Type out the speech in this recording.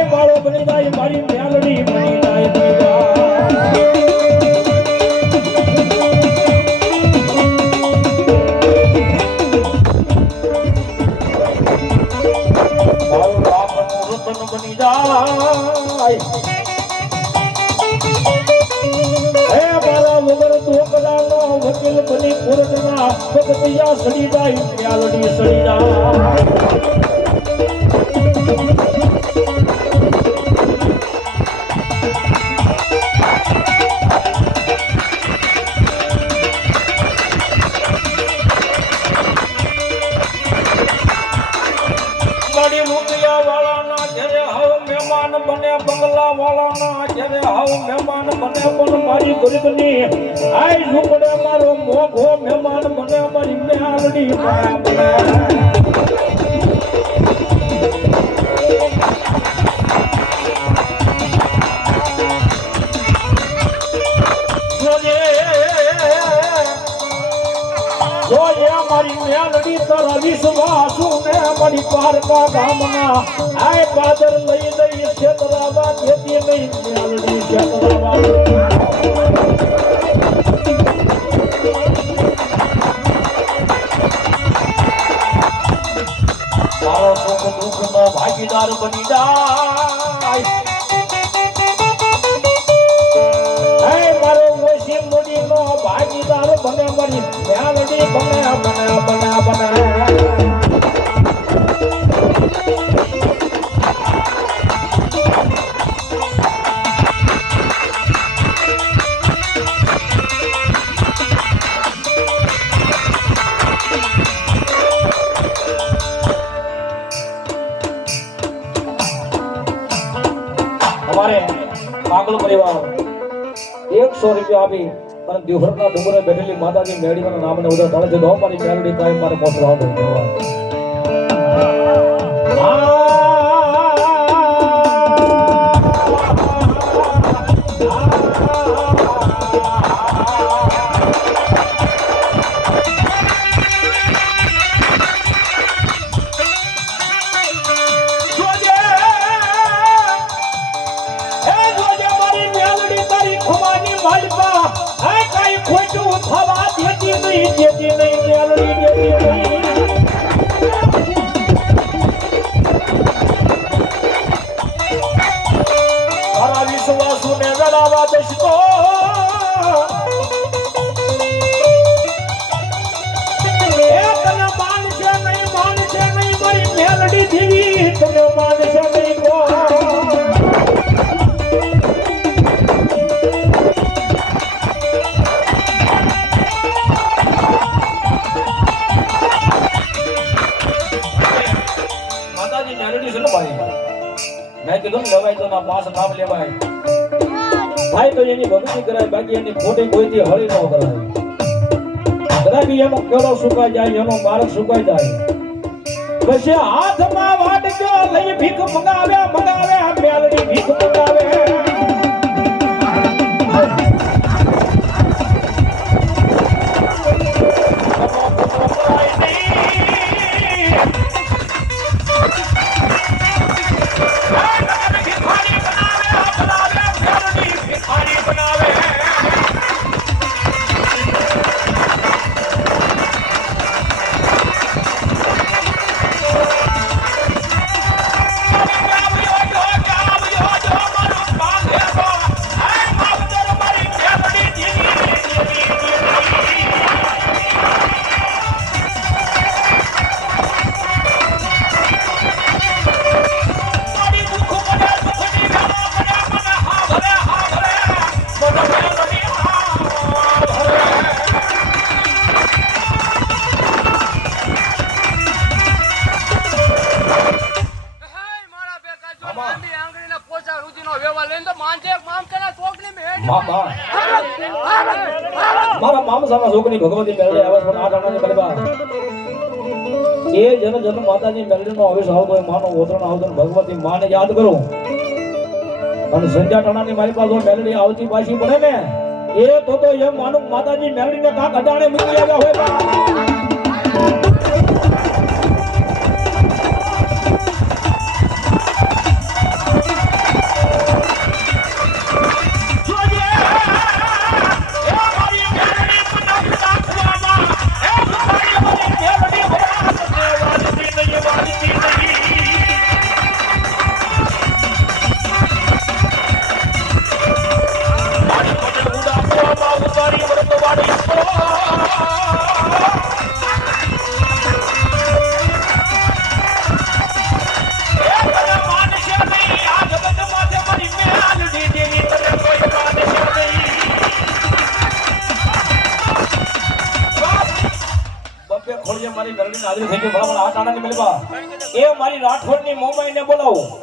આય બાળો બની જાય મારી મેલડી બની જાય મારું રામનું રતન બની જાય હે મારા વગર ધોકડાનો વકીલ બની કોર્ટના પગથિયા સડી જાય મેલડી સડી જાય બંગલા વાળાના જ્યારે હાવ મહેમાન બને પણ મારી ગરીબની આય ઝૂંપડે મારો મોઘો મહેમાન બને મારી મેલડી બને મારી મેલડી તારા વિશ્વાસુ ને મારી પારકા ગામના આય પાદર લઈ દઈ ક્ષેત્રાવા દેતી નહીં મેલડી ક્ષેત્રાવા મારો સુખ દુઃખ નો ભાગીદાર બની જાય મારો ઓછી મૂડી નો ભાગીદાર બને મારી મેલડી બને બને બને બને हमारे पागल परिवार 100 रुपया આપી અને દિવહરના ડુંગરે બેઠેલી માતાજી મેળીના નામને ઉદર તાળે છે દો મારી મેલડી કાય મારે મોસરા દો मैं कदम लेवाय तो ना पास नाम लेवाय भाई तो एनी भक्ति कराय बाकी एनी खोटी कोईથી હળી ન કરાય કદાપી એનો કેળો સુકાઈ જાય એનો બાળક સુકાઈ જાય પછી હાથમાં વાટક્યો લઈ ભીખ મંગાવે મેલડી ભીખ મંગાવે મારા મામસાના છોકરી ભગવતી મેળડે આવાસ પણ 8 આણાની બલબા એ જન માતાજી મેળડીનો આવેશ આવતો હોય માનો ઓતરણ આવતો ભગવતી માને યાદ કરો અને સંજા ટાણાની મારી પાસે મેળડી આવતી પાછી પડે ને એ તો એમ માનું માતાજી મેળડીને કાક અડાણે મૂકી આવ્યા હોય બા ભગવતી મેલડીને હાજરી થઈ ગઈ ભલામણ આ ટાણાની મેલબા એ મારી રાઠોડની મોમાઈને બોલાવો